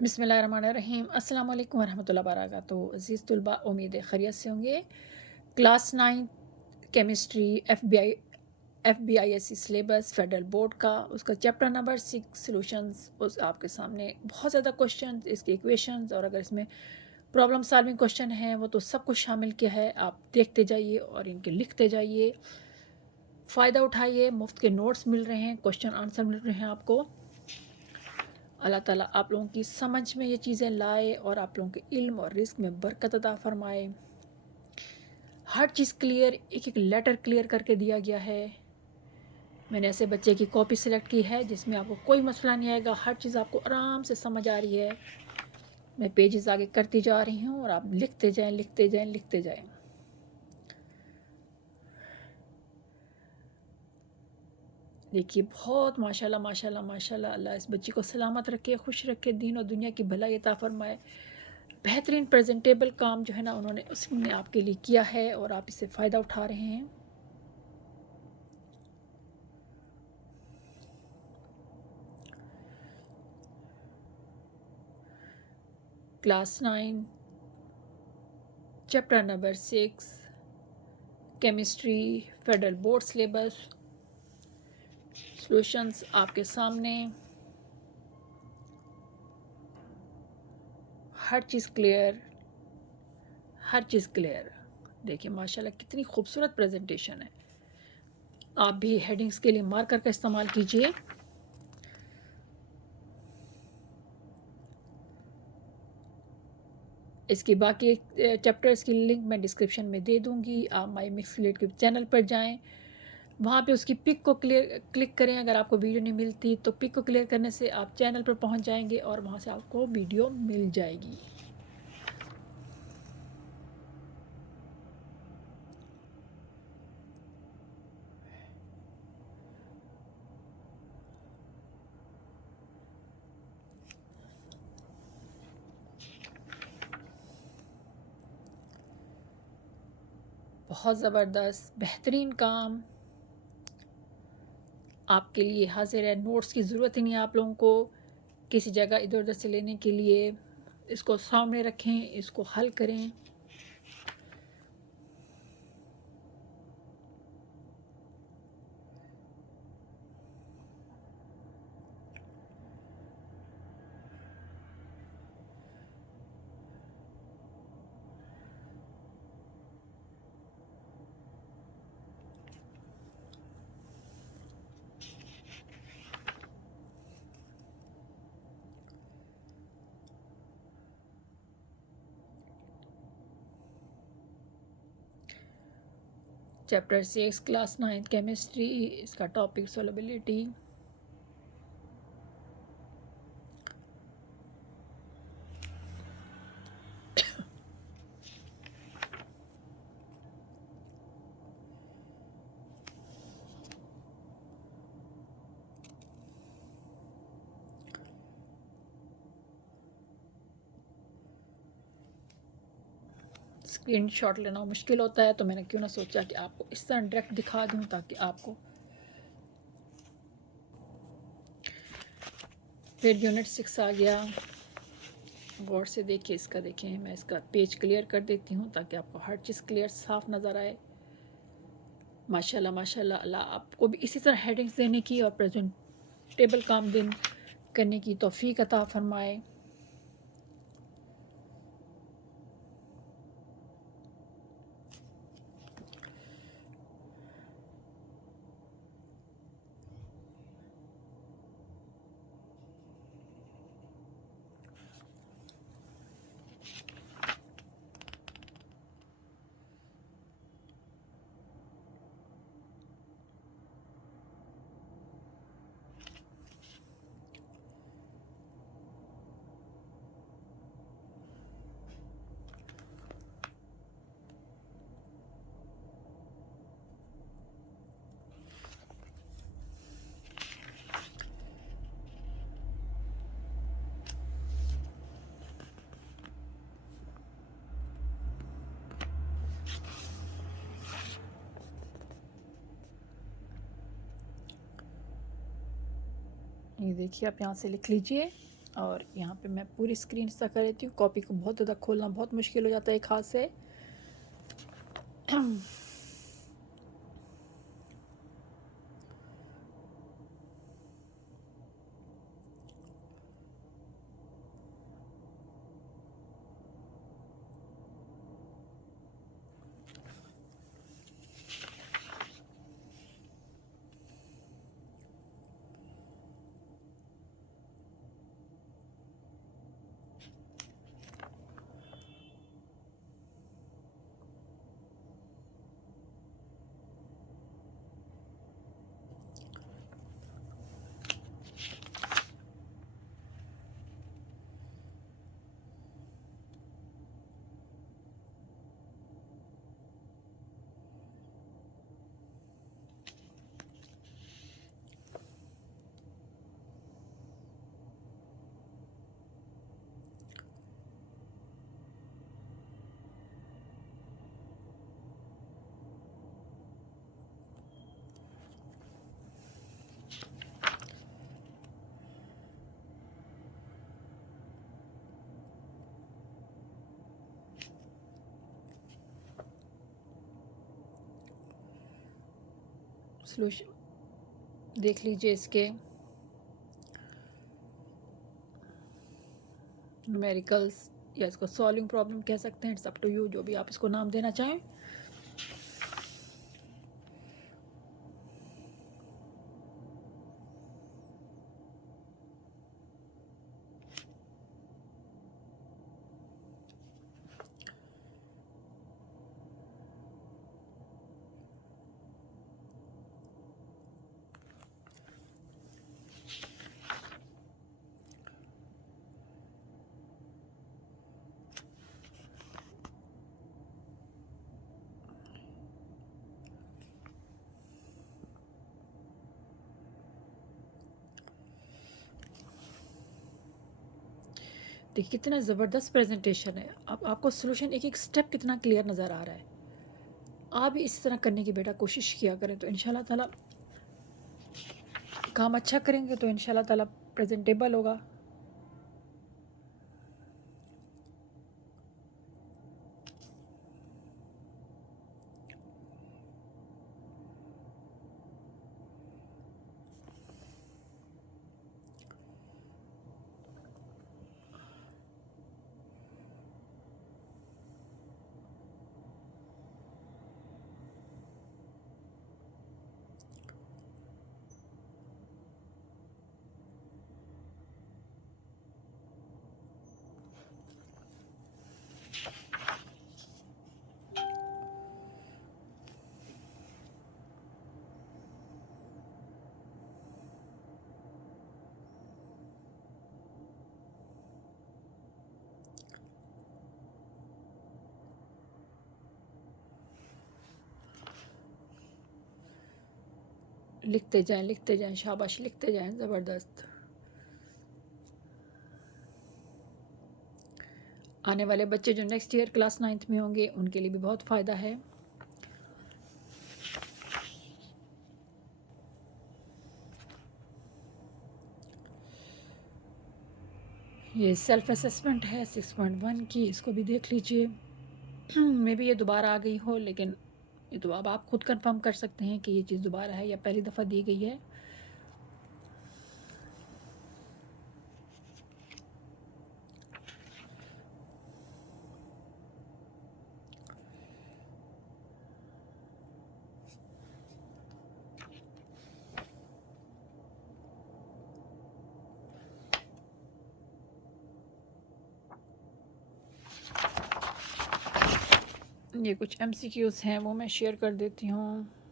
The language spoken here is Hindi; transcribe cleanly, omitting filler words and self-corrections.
बिस्मिल्लाहिर्रहमानिर्रहीम। अस्सलाम वालेकुम वरहमतुल्लाहि वबरकातुहू। अज़ीज़ तुलबा, उम्मीद है खैरियत से होंगे। Class 9 chemistry FBISC syllabus federal board का उसका चैप्टर नंबर 6 सॉल्यूशंस उस आपके सामने बहुत ज़्यादा क्वेश्चन, इसके इक्वेशंस और अगर इसमें प्रॉब्लम सॉल्विंग क्वेश्चन हैं वो तो सब कुछ शामिल किया है। आप देखते जाइए और इनके लिखते जाइए, फ़ायदा उठाइए। मुफ्त के नोट्स मिल रहे हैं, क्वेश्चन आंसर मिल रहे हैं आपको। अल्लाह ताला आप लोगों की समझ में ये चीज़ें लाए और आप लोगों के इल्म और रिस्क में बरकत अता फरमाए। हर चीज़ क्लियर, एक एक लेटर क्लियर करके दिया गया है। मैंने ऐसे बच्चे की कॉपी सिलेक्ट की है जिसमें आपको कोई मसला नहीं आएगा, हर चीज़ आपको आराम से समझ आ रही है। मैं पेजेस आगे करती जा रही हूँ और आप लिखते जाएं, लिखते जाएं, लिखते जाएं। देखिए, बहुत माशाल्लाह माशाल्लाह माशाल्लाह, अल्लाह इस बच्ची को सलामत रखे, खुश रखे, दीन और दुनिया की भलाई अता फरमाए। बेहतरीन प्रेजेंटेबल काम जो है ना उन्होंने उसने आपके लिए किया है और आप इससे फ़ायदा उठा रहे हैं। Class 9 chapter number 6 chemistry federal board syllabus solutions आपके सामने। हर चीज़ क्लियर, हर चीज़ क्लियर। देखिए माशाल्लाह कितनी खूबसूरत प्रेजेंटेशन है। आप भी हेडिंग्स के लिए मार्कर का इस्तेमाल कीजिए। इसकी बाकी चैप्टर्स की लिंक मैं डिस्क्रिप्शन में दे दूँगी। आप माई मिक्स रिलेट के चैनल पर जाएँ, वहाँ पे उसकी पिक को क्लिक करें। अगर आपको वीडियो नहीं मिलती तो पिक को क्लियर करने से आप चैनल पर पहुँच जाएंगे और वहाँ से आपको वीडियो मिल जाएगी। बहुत ज़बरदस्त बेहतरीन काम आपके लिए हाजिर है। नोट्स की ज़रूरत ही नहीं है आप लोगों को किसी जगह इधर उधर से लेने के लिए। इसको सामने रखें, इसको हल करें। चैप्टर 6 क्लास 9 केमिस्ट्री, इसका टॉपिक सोलबिलिटी। स्क्रीनशॉट लेना मुश्किल होता है तो मैंने क्यों ना सोचा कि आपको इस तरह डायरेक्ट दिखा दूं ताकि आपको। फिर यूनिट 6 आ गया। गौर से देखिए, इसका देखें, मैं इसका पेज क्लियर कर देती हूँ ताकि आपको हर चीज़ क्लियर साफ नज़र आए। माशाल्लाह माशाल्लाह, अल्लाह आपको भी इसी तरह हेडिंग्स देने की और प्रेजेंटेबल काम दिन करने की तौफीक अता फरमाए। ये देखिए, आप यहाँ से लिख लीजिए। और यहाँ पे मैं पूरी स्क्रीन ऐसा कर लेती हूँ। कॉपी को बहुत ज़्यादा खोलना बहुत मुश्किल हो जाता है एक हाथ से। सॉल्यूशन देख लीजिए इसके न्यूमेरिकल्स, या इसको सॉल्विंग प्रॉब्लम कह सकते हैं, इट्स अप टू यू, जो भी आप इसको नाम देना चाहें। देखिए कितना ज़बरदस्त प्रेजेंटेशन है। अब आपको सोल्यूशन एक एक स्टेप कितना क्लियर नज़र आ रहा है। आप भी इस तरह करने की बेटा कोशिश किया करें, तो इंशाल्लाह ताला काम अच्छा करेंगे तो इंशाल्लाह ताला प्रेजेंटेबल होगा। लिखते जाएं, शाबाश, लिखते जाएं, ज़बरदस्त। आने वाले बच्चे जो नेक्स्ट ईयर क्लास 9th में होंगे उनके लिए भी बहुत फ़ायदा है। ये सेल्फ असेसमेंट है 6.1 की, इसको भी देख लीजिए। मे बी ये दोबारा आ गई हो, लेकिन ये तो अब आप खुद कंफर्म कर सकते हैं कि ये चीज़ दोबारा है या पहली दफ़ा दी गई है। ये कुछ MCQs हैं, वो मैं शेयर कर देती हूँ।